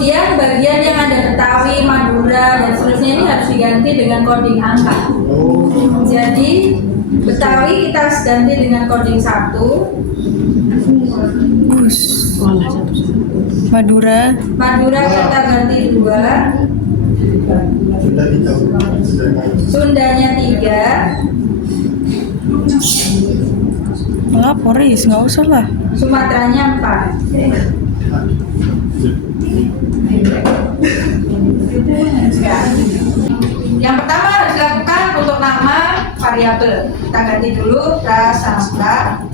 Kemudian bagian yang ada Betawi, Madura, dan seterusnya ini harus diganti dengan coding angka. Jadi Betawi kita harus ganti dengan coding 1. Madura Kita ganti 2. Sundanya 3. melapor nggak usah lah. Sumateranya 4. Yang pertama harus dilakukan untuk nama variabel. Kita ganti dulu prasangka.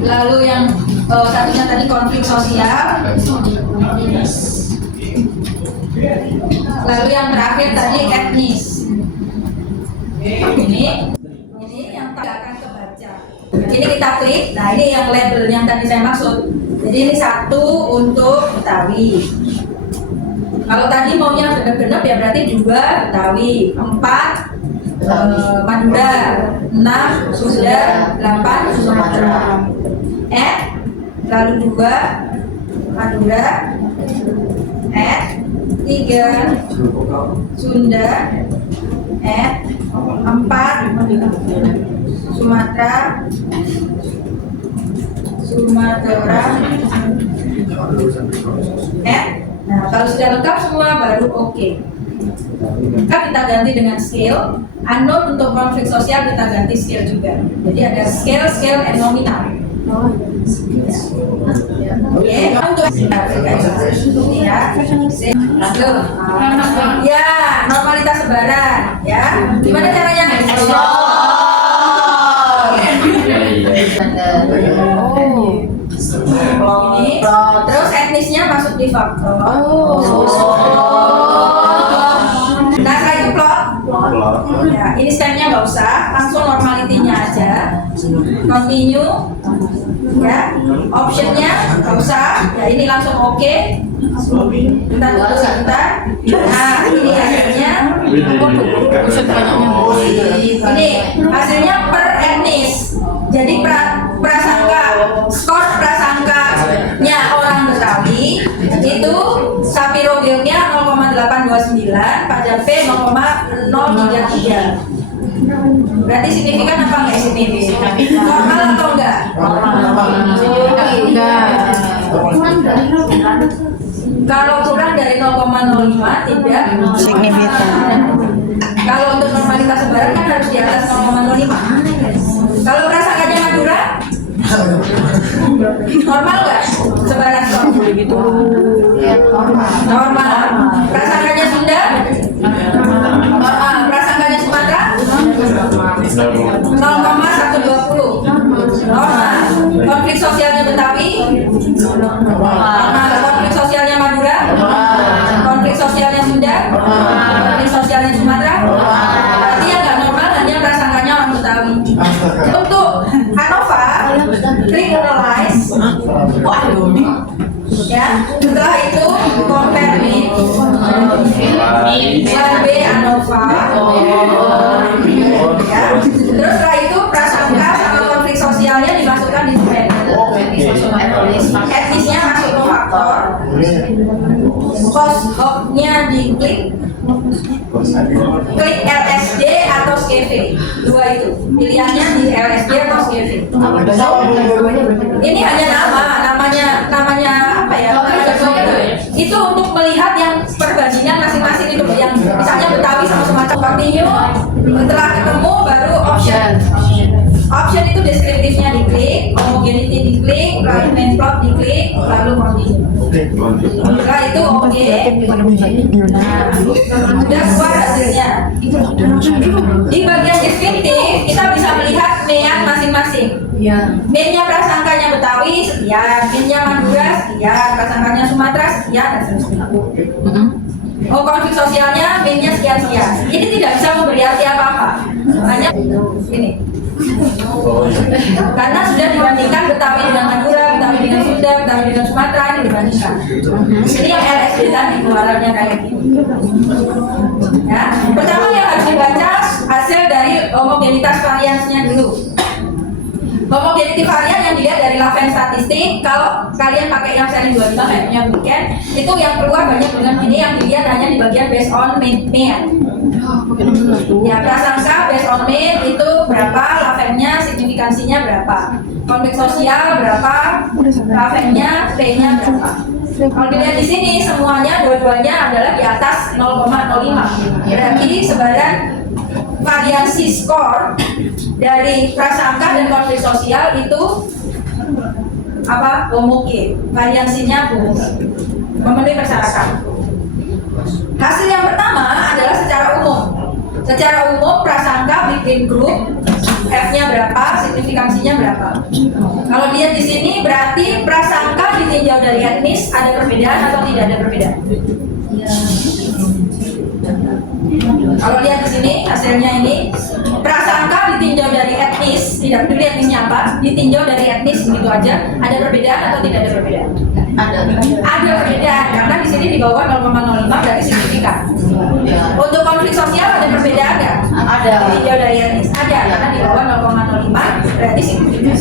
Lalu yang satunya tadi konflik sosial. Lalu yang terakhir tadi etnis. Ini yang tidak akan kebaca. Ini kita klik. Nah ini yang label yang tadi saya maksud. Jadi ini 1 untuk Betawi. Kalau tadi maunya genep-genep ya berarti 2 Betawi, 4 Madura, 6 Sunda, 8 Sumatera. Lalu 2 Madura, 3 Sunda, 4 Sumatera. Nah, kalau sudah lengkap semua baru oke. Maka kita ganti dengan scale. Unknown untuk konflik sosial kita ganti scale juga. Jadi ada scale, and nominal. Oke, untuk ya, normalitas sebaran ya. Gimana caranya? Ini terus etnisnya masuk di faktor. Nah setelah itu plot. Ya, ini stepnya nggak usah, langsung normalitinya aja. Continue. Ya, optionnya nggak usah. Ya ini langsung oke. Bentar. Nah ini hasilnya. Ini hasilnya per etnis. Jadi skor prasangkanya orang Betawi itu Sapirogilnya 0,829, Pajak P 0,033. Berarti signifikan apa enggak signifikan? Normal atau enggak? Enggak. Kalau kurang dari 0,05 tidak signifikan. Kalau untuk normalitas sebaran kan harus di atas 0,05. Kalau prasangkanya Madura normal nggak sebaran skor? Normal. Prasangkanya Sunda normal. Prasangkanya Sumatera 0,120 normal. Konflik sosialnya Betawi normal. Konflik sosialnya Madura, konflik sosialnya Sunda, konflik sosialnya Sumatera. Berarti yang nggak normal hanya prasangkanya orang Betawi. Untuk ANOVA, klik analyze. Ya, setelah itu compare with B ANOVA. Ya, terus setelah itu prasangka sama konflik sosialnya dimasukkan di spread. Etnisnya masuk ke faktor. Cost of-nya diklik. Klik LSD atau SKV. Dua itu. Pilihannya di LSD atau SKV. Ini hanya namanya apa ya? Itu untuk melihat yang perbandingan masing-masing itu yang misalnya Betawi sama Sumatera. Continue. Setelah ketemu baru option. Option itu deskriptifnya diklik, homogeneity diklik, lalu main plot diklik, lalu continue. Setelah itu oke. Nah, sudah keluar hasilnya. Di bagian deskriptif kita bisa melihat mean masing-masing. Meannya prasangkanya Betawi sekian, meannya Madura sekian, prasangkanya Sumatera sekian dan seterusnya. Oh, konflik sosialnya meannya sekian-sekian. Ini tidak bisa memberi arti apa-apa. Hanya ini. Karena sudah dibandingkan Betawi dengan Madura, Betawi dengan Sunda, Betawi dengan Sumatera, ini dibandingkan. Jadi yang LSD tadi keluarannya kayak gini. Ya, pertama yang harus dibaca hasil dari homogenitas variansnya dulu. Homogeneity varian yang dilihat dari Laven statistik, kalau kalian pakai yang seri 25 kayaknya weekend, itu yang keluar banyak dengan ini, yang dilihat hanya di bagian based on mean. Ya, prasangka based on mean itu berapa, Lavennya, signifikansinya berapa, konflik sosial berapa, Lavennya, P-nya berapa. Kalau dilihat di sini semuanya dua-duanya adalah di atas 0,05. Berarti sebaran variasi skor dari prasangka dan konflik sosial itu apa? Homogen. Variansinya homogen. Memenuhi persyaratan. Hasil yang pertama adalah secara umum. Secara umum prasangka within group F-nya berapa, signifikansinya berapa. Kalau lihat di sini berarti prasangka ditinjau dari etnis ada perbedaan atau tidak ada perbedaan? Kalau lihat di sini hasilnya ini prasangka ditinjau dari etnis, tidak peduli etnisnya apa, ditinjau dari etnis begitu aja. Ada perbedaan atau tidak ada perbedaan? Ada perbedaan karena di sini di bawah 0,05 berarti signifikan. Untuk konflik sosial ada perbedaan nggak? Ada. Ditinjau dari etnis ada karena di bawah 0,05 berarti signifikan.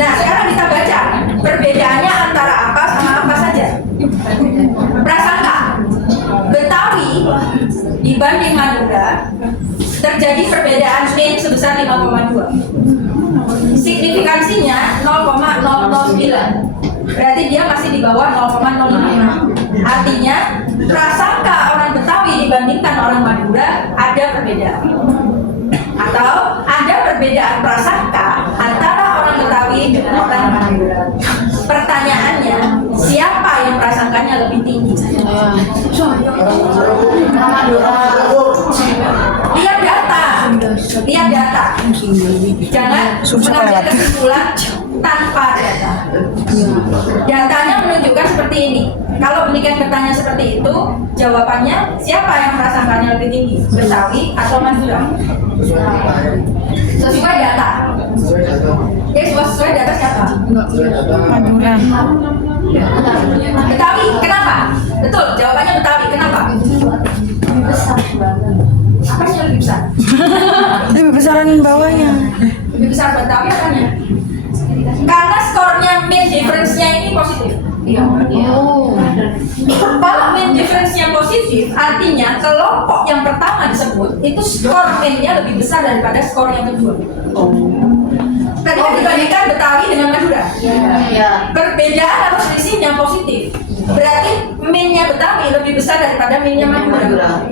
Nah sekarang kita baca perbedaannya antara apa sama apa saja. Prasangka Betawi dibanding Madura terjadi perbedaan mean sebesar 5,2. Signifikansinya 0,009. Berarti dia masih di bawah 0,05. Artinya prasangka orang Betawi dibandingkan orang Madura ada perbedaan. Atau ada perbedaan prasangka antara orang Betawi dengan orang Madura. Pertanyaannya, siapa yang prasangkanya lebih tinggi? Lihat data, lihat data. Jangan mengambil kesimpulan tanpa data. Datanya menunjukkan seperti ini. Kalau berikan bertanya seperti itu, jawabannya siapa yang prasangkanya lebih tinggi? Betawi atau Madura? Sesuai data. Sesuai data siapa? Madura. Betawi, kenapa? Betul, jawabannya Betawi, kenapa? Apa sih yang lebih besar? Lebih besaran bawahnya. Lebih besar Betawi apanya? Karena skornya mean difference-nya ini positif. Kalau mean difference-nya positif, artinya kelompok yang pertama disebut itu skor mean-nya lebih besar daripada skor yang kedua. Ketika dibandingkan Betawi dengan Madura, perbedaan atau selisihnya positif. Berarti mean-nya Betawi lebih besar daripada mean-nya Madura.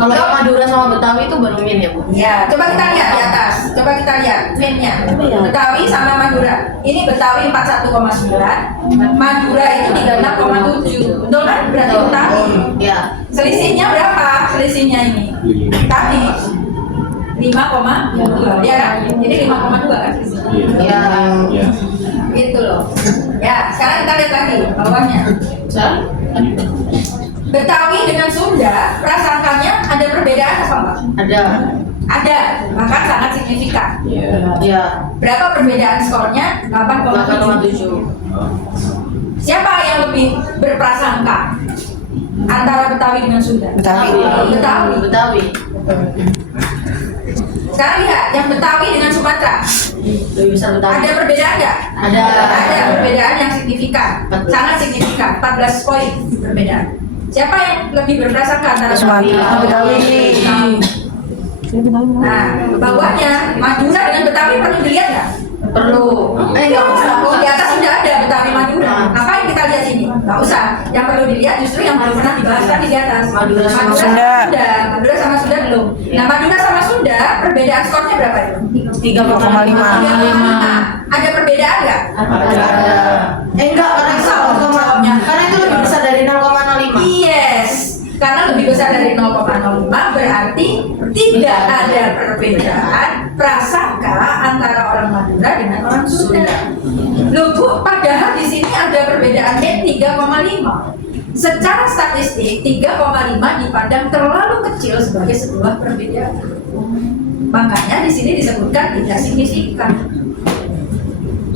Kalau yang Madura sama Betawi itu baru min ya Bu? Ya, coba kita lihat di atas. Coba kita lihat mean-nya. Betawi sama Madura. Ini Betawi 41,9, Madura itu 36,7. Betul kan? Berarti Betawi. Ya. Selisihnya berapa? Selisihnya ini. Tadi 5,2 ya kan? Jadi 5,2 kan selisihnya. Ya. Gitu loh. Ya, sekarang kita lihat lagi bawahnya. Betawi dengan Sunda, prasangkanya ada perbedaan apa enggak? Ada. Ada, bahkan sangat signifikan. Ya. Berapa perbedaan skornya? 8,7. 8,7. Siapa yang lebih berprasangka antara Betawi dengan Sunda? Betawi. Betawi. Sekarang lihat yang Betawi dengan Sumatera. Lebih besar Betawi. Ada perbedaan nggak? Ada. Ada perbedaan yang signifikan, 14. sangat signifikan, 14 poin perbedaan. Siapa yang lebih berprasangka antara Sumatera. Betawi? Nah, bawahnya Madura dengan Betawi perlu dilihat nggak? Perlu. Nggak usah. Oh, di atas sudah ada Betawi Madura. Ngapain kita lihat sini? Nggak usah. Yang perlu dilihat justru yang belum pernah dibahas tadi di atas. Madura sama Sunda. Madura sama Sunda belum. Nah, Madura sama Sunda perbedaan skornya berapa itu? 3,5. Ada perbedaan nggak? Ada. Enggak, karena itu Jawabnya. karena itu lebih besar dari 0,05. Yes, karena lebih besar dari 0,05 berarti tidak ada perbedaan prasangka antara orang Madura dengan orang Sunda. Loh Bu, padahal di sini ada perbedaan net 3,5. Secara statistik 3,5 dipandang terlalu kecil sebagai sebuah perbedaan. Makanya di sini disebutkan tidak signifikan.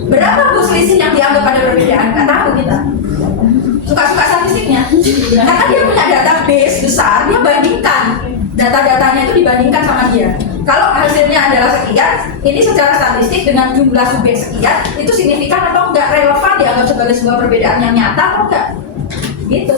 Berapa Bu selisih yang dianggap ada perbedaan? Nggak tahu kita. Suka-suka statistiknya. Karena dia punya database besar, dia bandingkan. Data-datanya itu dibandingkan sama dia. Kalau hasilnya adalah sekian, ini secara statistik dengan jumlah subjek sekian itu signifikan atau enggak, relevan dianggap sebagai sebuah perbedaan yang nyata atau enggak gitu.